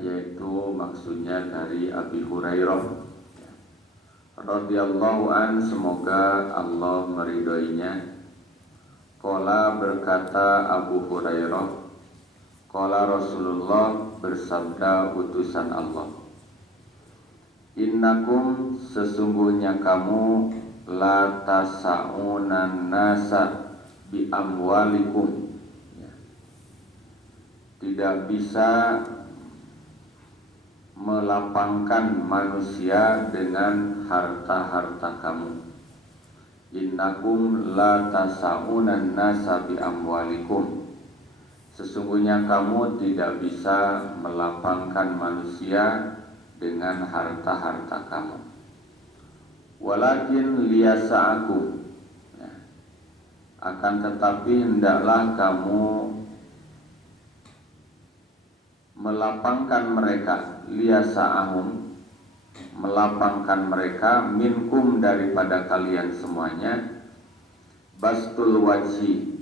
yaitu maksudnya dari Abi Hurairah radhiyallahu an, semoga Allah meridhoinya. Qala, berkata Abu Hurairah, qala Rasulullah, bersabda utusan Allah, innakum, sesungguhnya kamu, la tasa'unan nasa bi amwalikum, tidak bisa melapangkan manusia dengan harta-harta kamu. Innakum la tasa'unan nasa bi amwalikum, sesungguhnya kamu tidak bisa melapangkan manusia dengan harta-harta kamu. Walakin liyasa'akum, akan tetapi hendaklah kamu melapangkan mereka, liyasa'ahum, melapangkan mereka, minkum, daripada kalian semuanya, bastul wajhi,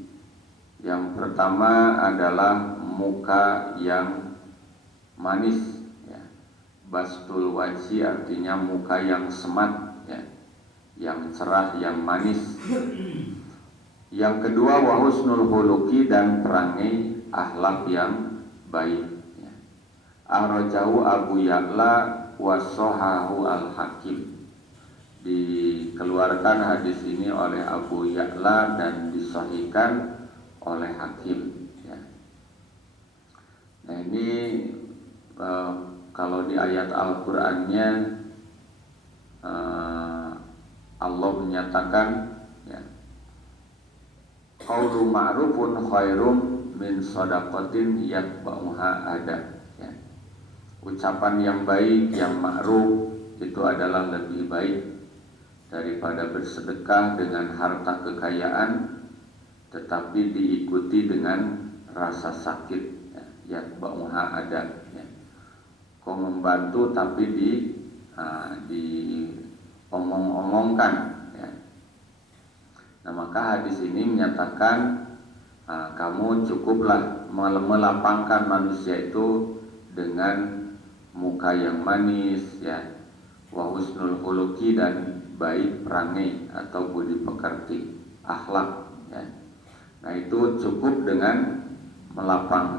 yang pertama adalah muka yang manis, ya. Bastul wajhi artinya muka yang semat, ya, yang cerah, yang manis. Yang kedua, wa husnul khuluqi, dan perangai akhlak yang baik, ya. Akhrajahu Abu Ya'la wa sahahu al-Hakim, dikeluarkan hadis ini oleh Abu Ya'la dan disahihkan oleh Hakim, ya. Nah ini kalau di ayat Al-Qur'annya Allah menyatakan, ya, qaulu ma'rufun khairum min shadaqatin yatba'uha ada, ya. Ucapan yang baik, yang ma'ruf, itu adalah lebih baik daripada bersedekah dengan harta kekayaan tetapi diikuti dengan rasa sakit, ya ba'uha ada, ya. Kau membantu tapi diomong-omongkan, ya. Nah maka hadis ini menyatakan kamu cukuplah melapangkan manusia itu dengan muka yang manis, ya, wa husnul khuluqi, dan baik perangai atau budi pekerti, akhlak, ya. Nah itu cukup dengan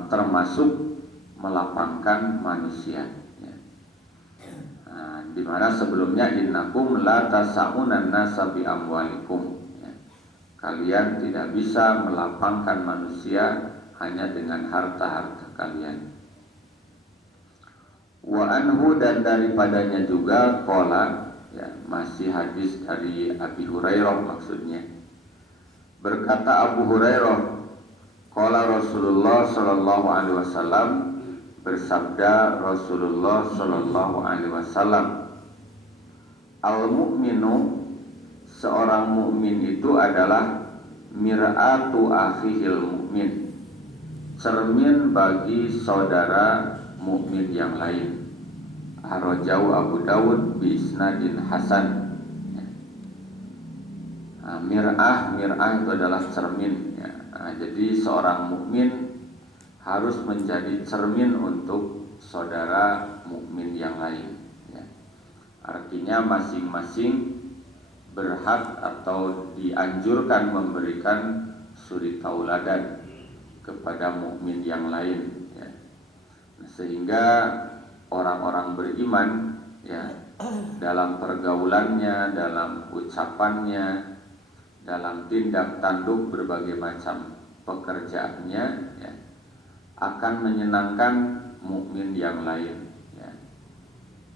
termasuk melapangkan manusia, ya. Nah, dimana sebelumnya innakum la tasa'unan nasa bi amwalikum, ya. Kalian tidak bisa melapangkan manusia hanya dengan harta-harta kalian. Wa anhu, dan daripadanya juga, qala, ya, masih hadis dari Abi Hurairah maksudnya, berkata Abu Hurairah, qala Rasulullah sallallahu alaihi wasallam, bersabda Rasulullah sallallahu alaihi wasallam, al mu'minu, seorang mukmin itu adalah mir'atu akhihil mukmin, cermin bagi saudara mukmin yang lain. Akhrajahu Abu Dawud bi isnadin hasan, ya. Mir'ah itu adalah cermin, ya. Nah, jadi seorang mukmin harus menjadi cermin untuk saudara mukmin yang lain, ya. Artinya masing-masing berhak atau dianjurkan memberikan suri tauladan kepada mukmin yang lain, ya. Sehingga orang-orang beriman, ya, dalam pergaulannya, dalam ucapannya, dalam tindak tanduk berbagai macam pekerjaannya, ya, akan menyenangkan mukmin yang lain, ya.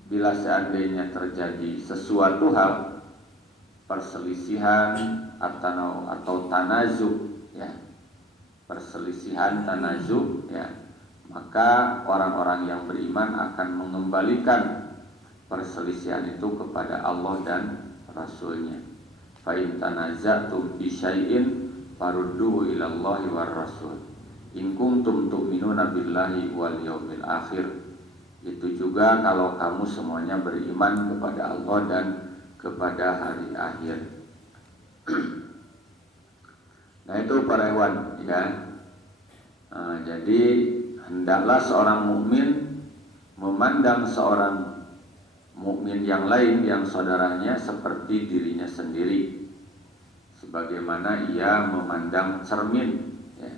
Bila seandainya terjadi sesuatu hal, perselisihan atau tanazuk, ya, perselisihan tanazuk, ya, maka orang-orang yang beriman akan mengembalikan perselisihan itu kepada Allah dan Rasulnya. Fa in tanaza'tum bi syai'in farudduhu ila Allahi war Rasul in kuntum tu'minuna billahi wal yaumil akhir. Itu juga kalau kamu semuanya beriman kepada Allah dan kepada hari akhir. Nah itu para hewan, ya. Jadi hendaklah seorang mukmin memandang seorang mukmin yang lain, yang saudaranya, seperti dirinya sendiri, sebagaimana ia memandang cermin, ya,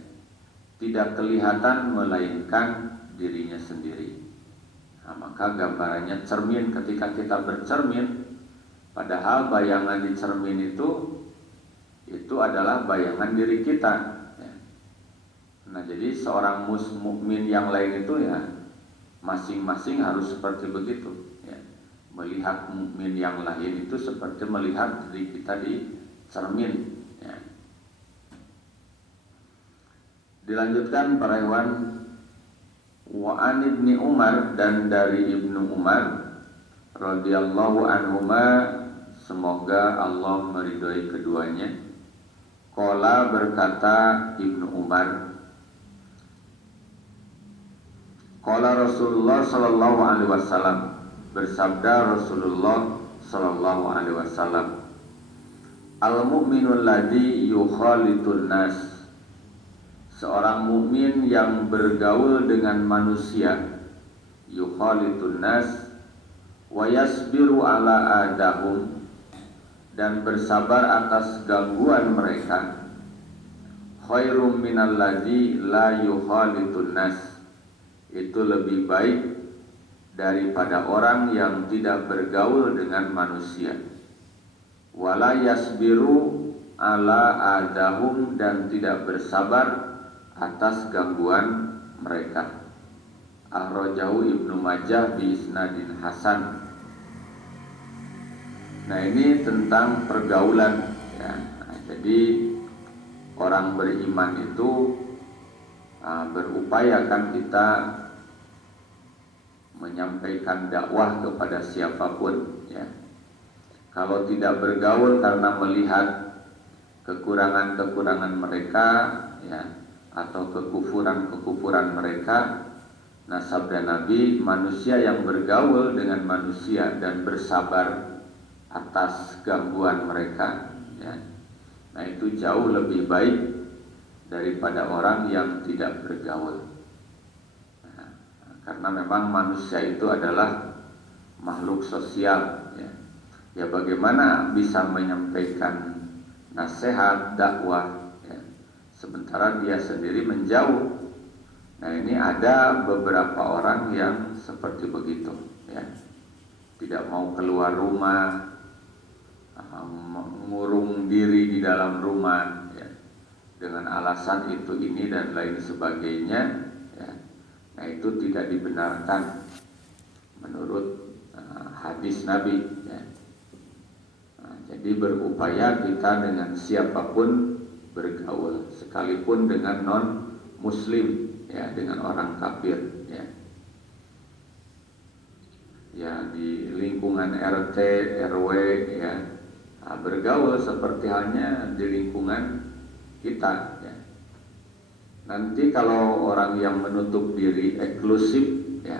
tidak kelihatan melainkan dirinya sendiri. Nah, maka gambarannya cermin, ketika kita bercermin, padahal bayangan di cermin itu adalah bayangan diri kita, ya. Nah, jadi seorang mukmin yang lain itu ya masing-masing harus seperti begitu, ya. Melihat mukmin yang lain itu seperti melihat diri kita di cermin, ya. Dilanjutkan para hewan, wa an ibni Umar, dan dari Ibnu Umar radhiyallahu anhuma, semoga Allah meridhai keduanya, qala, berkata Ibnu Umar, qala Rasulullah sallallahu alaihi wasallam, bersabda Rasulullah sallallahu alaihi wasallam, al mu'minul ladzi yukhalitun nas, seorang mukmin yang bergaul dengan manusia, yukhalitun nas, wa yasbiru ala adahum, dan bersabar atas gangguan mereka, khairum minal ladzi la yukhalitun nas, itu lebih baik daripada orang yang tidak bergaul dengan manusia. Wala yasbiru ala adahum, dan tidak bersabar atas gangguan mereka. Akhrajahu Ibnu Majah bi isnadin hasan. Nah, ini tentang pergaulan, ya. Nah, jadi orang beriman itu berupaya kan kita menyampaikan dakwah kepada siapapun, ya. Kalau tidak bergaul karena melihat kekurangan-kekurangan mereka, ya, atau kekufuran-kekufuran mereka, nah sabda Nabi, manusia yang bergaul dengan manusia dan bersabar atas gangguan mereka, ya, nah itu jauh lebih baik daripada orang yang tidak bergaul. Nah, karena memang manusia itu adalah makhluk sosial, ya. Ya, bagaimana bisa menyampaikan nasihat, dakwah, ya, sementara dia sendiri menjauh. Nah, ini ada beberapa orang yang seperti begitu, ya. Tidak mau keluar rumah, mengurung diri di dalam rumah, ya, dengan alasan itu ini dan lain sebagainya, ya. Nah, itu tidak dibenarkan menurut hadis Nabi, ya. Nah, jadi berupaya kita dengan siapapun bergaul, sekalipun dengan non muslim, ya, dengan orang kafir, ya. Ya, di lingkungan RT, RW, ya, bergaul seperti halnya di lingkungan kita, ya. Nanti kalau orang yang menutup diri eksklusif, ya,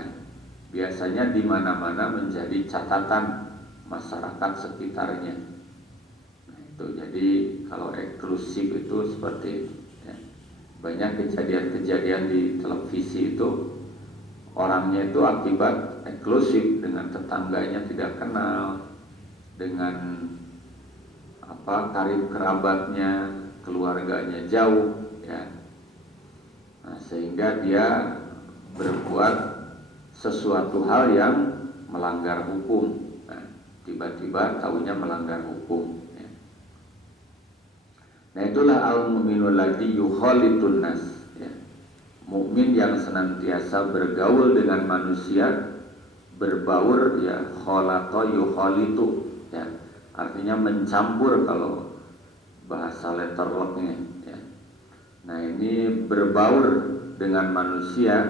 biasanya di mana-mana menjadi catatan masyarakat sekitarnya. Nah, itu jadi kalau eksklusif itu seperti itu, ya. Banyak kejadian-kejadian di televisi itu orangnya itu akibat eksklusif, dengan tetangganya tidak kenal, dengan karib kerabatnya, keluarganya jauh, ya. Nah, sehingga dia berbuat sesuatu hal yang melanggar hukum. Nah, tiba-tiba tahunya melanggar hukum, ya. Nah, itulah al-mu'minul ladzi yukhalitun nas, ya. Mukmin yang senantiasa bergaul dengan manusia, berbaur, ya, khalata yukhalitu, ya. Artinya mencampur kalau bahasa letterlocknya, ya. Nah, ini berbaur dengan manusia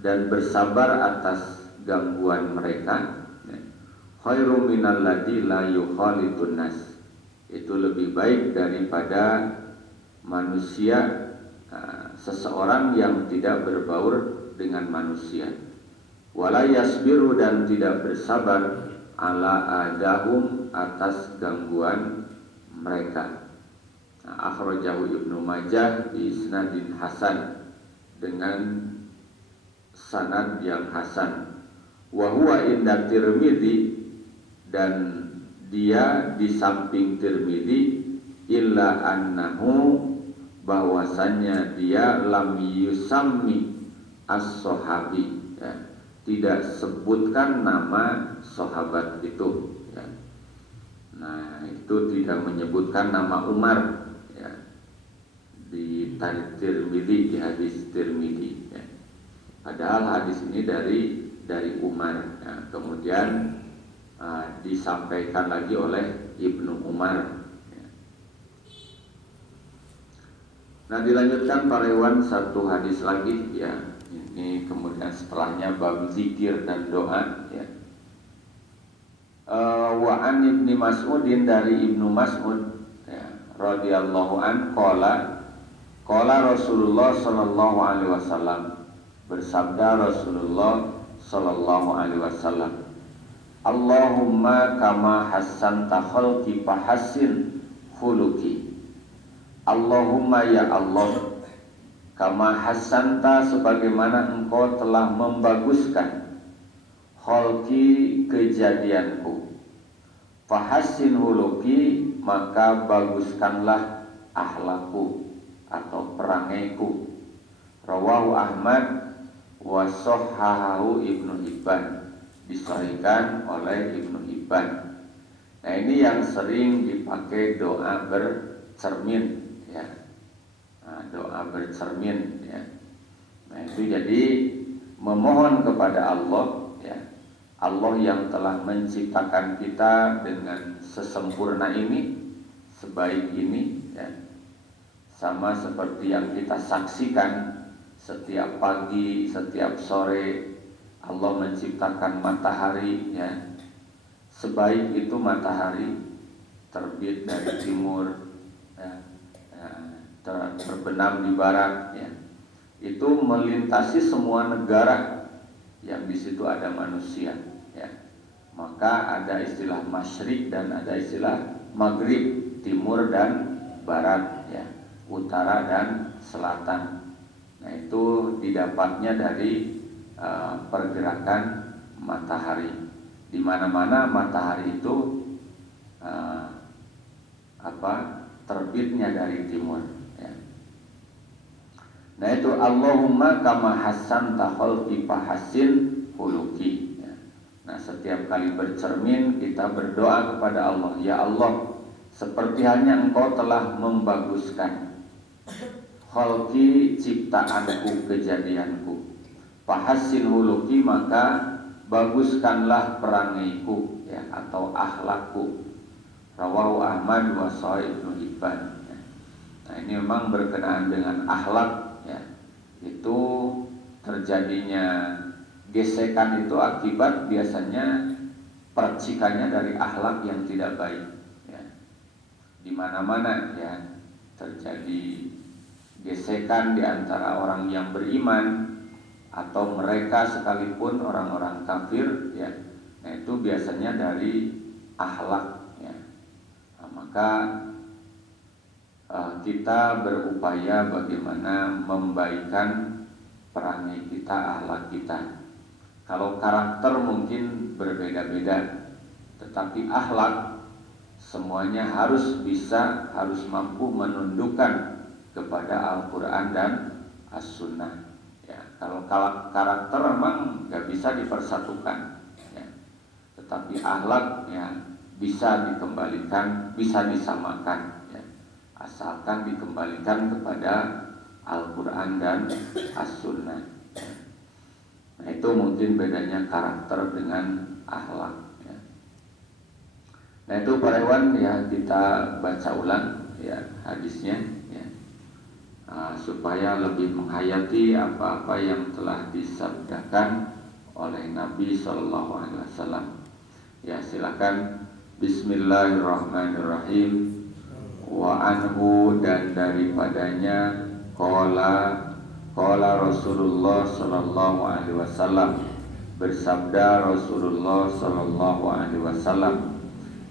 dan bersabar atas gangguan mereka, ya. Khairu minal ladzi la yukhalitun nas, itu lebih baik daripada manusia, seseorang yang tidak berbaur dengan manusia. Wala yasbiru, dan tidak bersabar ala adahum, atas gangguan mereka. Nah, akhrajahu Ibnu Majah bi isnadin hasan, dengan sanad yang hasan. Wa huwa inda Tirmidzi, dan dia di samping Tirmidzi, illa annahu, bahwasannya dia lam yusammi as-sahabi, ya, tidak sebutkan nama sahabat itu, ya. Nah, itu tidak menyebutkan nama Umar, ya, di Tirmidzi, di hadis Tirmidzi, ya. Padahal hadis ini dari Umar, ya. Kemudian disampaikan lagi oleh Ibnu Umar, ya. Nah, dilanjutkan Pak Rewan satu hadis lagi, ya. Ini kemudian setelahnya bab zikir dan doa, ya. Wa an Ibnu Mas'udin, dari Ibnu Mas'ud, ya, radhiyallahu an, qala Rasulullah sallallahu alaihi wasallam, bersabda Rasulullah sallallahu alaihi wasallam, Allahumma kama hassanta khalqi fahassin khuluqi. Allahumma, ya Allah, kama hassanta, sebagaimana engkau telah membaguskan, khalqi, kejadianku, fahassin khuluqi, maka baguskanlah akhlakku atau perangaiku. Rawahu Ahmad wa sahhahu Ibnu Hibban, disahihkan oleh Ibnu Hibban. Nah, ini yang sering dipakai doa bercermin, ya. Nah, doa bercermin, ya. Nah, itu jadi memohon kepada Allah, ya. Allah yang telah menciptakan kita dengan sesempurna ini, sebaik ini, ya. Sama seperti yang kita saksikan setiap pagi, setiap sore, Allah menciptakan matahari, ya. Sebaik itu matahari, terbit dari timur, ya, terbenam di barat, ya. Itu melintasi semua negara yang di situ ada manusia, ya. Maka ada istilah masyrik dan ada istilah maghrib, timur dan barat, ya, utara dan selatan. Nah, itu didapatnya dari pergerakan matahari. Di mana-mana matahari itu terbitnya dari timur, ya. Nah, itu Allahumma kama hassanta khalqi fahassin khuluqi, ya. Nah, setiap kali bercermin kita berdoa kepada Allah, ya Allah, seperti halnya engkau telah membaguskan khalqi, ciptaanku, kejadianku, fahassin khuluqi, maka baguskanlah perangaiku, ya, atau akhlakku. Rawahu Ahmad wa sahih Ibnu Hibban, ya. Nah, ini memang berkenaan dengan akhlak, ya. Itu terjadinya gesekan itu akibat biasanya percikannya dari akhlak yang tidak baik, ya. Di mana-mana, ya, terjadi gesekan di antara orang yang beriman atau mereka sekalipun orang-orang kafir, ya. Nah, itu biasanya dari akhlak, ya. Nah, maka kita berupaya bagaimana membaikkan perangai kita, akhlak kita. Kalau karakter mungkin berbeda-beda, tetapi akhlak semuanya harus bisa, harus mampu menundukkan kepada Al-Quran dan As-Sunnah. Kalau karakter memang nggak bisa dipersatukan, ya. Tetapi akhlak, ya, bisa dikembalikan, bisa disamakan, ya. Asalkan dikembalikan kepada Al-Quran dan As-Sunnah. Nah, itu mungkin bedanya karakter dengan akhlak, ya. Nah, itu Pak Rewan, ya, kita baca ulang, ya, hadisnya, ya. Supaya lebih menghayati apa-apa yang telah disabdakan oleh Nabi Shallallahu Alaihi Wasallam. Ya, silakan. Bismillahirrahmanirrahim. Wa anhu, dan daripadanya, qala Rasulullah Shallallahu Alaihi Wasallam, bersabda Rasulullah Shallallahu Alaihi Wasallam,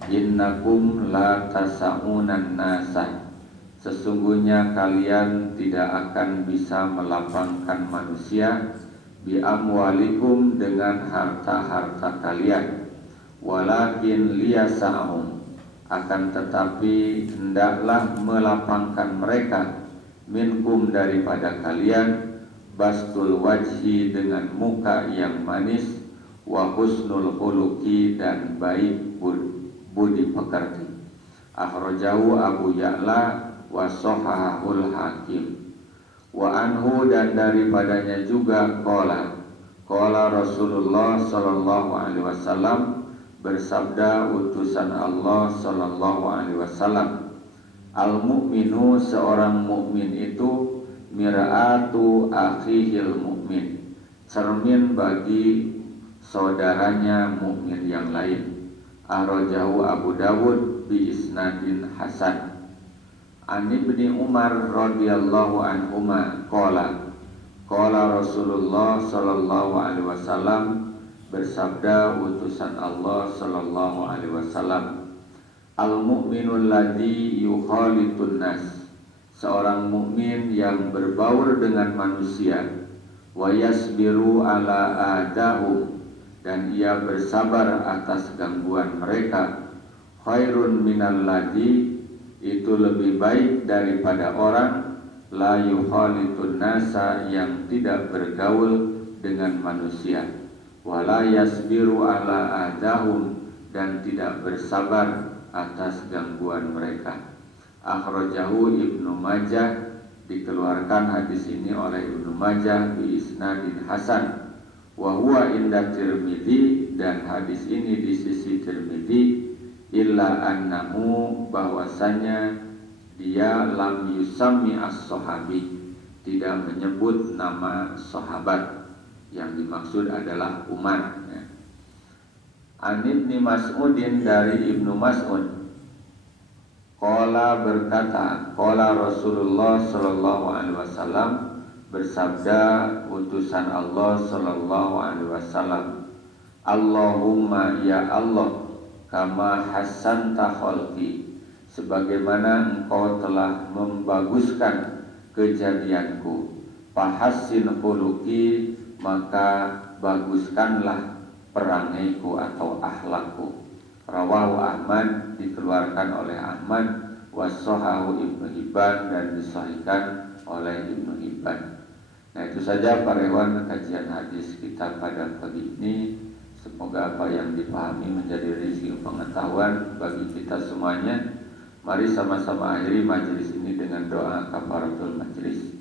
innakum la tasaunan nasa, sesungguhnya kalian tidak akan bisa melapangkan manusia bi amwalikum dengan harta-harta kalian, walakin liyasa'hum akan tetapi hendaklah melapangkan mereka minkum daripada kalian bastul wajhi dengan muka yang manis wa husnul khuluqi dan baik budi pekerti. Akhrajahu Abu Ya'la wa sahahul Hakim. Wa anhu dan daripadanya juga qala Rasulullah sallallahu alaihi wasallam, bersabda utusan Allah sallallahu alaihi wasallam, al mu'minu seorang mukmin itu mir'atu akhihil mukmin, cermin bagi saudaranya mukmin yang lain. Akhrajahu Abu Dawud bi isnadin hasan. An Ibni Umar radhiyallahu anhuma qala Rasulullah sallallahu alaihi wasallam, bersabda utusan Allah sallallahu alaihi wasallam, al mu'minul ladzi yukhalitun nas, seorang mukmin yang berbaur dengan manusia, wa yasbiru ala adahum, dan ia bersabar atas gangguan mereka, khairun minal ladzi, itu lebih baik daripada orang la yukhalitun nasa, yang tidak bergaul dengan manusia, wala yasbiru ala adahum, dan tidak bersabar atas gangguan mereka. Akhrajahu Ibnu Majah, dikeluarkan hadis ini oleh Ibnu Majah bi isnadin hasan. Wa huwa inda Tirmidzi, dan hadis ini di sisi Tirmidzi, illa annahu, bahwasanya dia lam yusammi as-sahabi, tidak menyebut nama sahabat, yang dimaksud adalah Umar ya. An Ibni Mas'udin, dari Ibnu Mas'ud, qala berkata, qala Rasulullah sallallahu alaihi wasallam, bersabda utusan Allah sallallahu alaihi wasallam, Allahumma ya Allah, kama hasanta khalqi, sebagaimana engkau telah membaguskan kejadianku, fahassin khuluqi, maka baguskanlah perangaiku atau akhlakku. Rawahu Ahmad, dikeluarkan oleh Ahmad, wasohahu Ibnu Hibban, dan disahihkan oleh Ibnu Hibban. Nah, itu saja para hewan kajian hadis kita pada pagi ini. Semoga apa yang dipahami menjadi rezeki pengetahuan bagi kita semuanya. Mari sama-sama akhiri majelis ini dengan doa kafaratul majelis.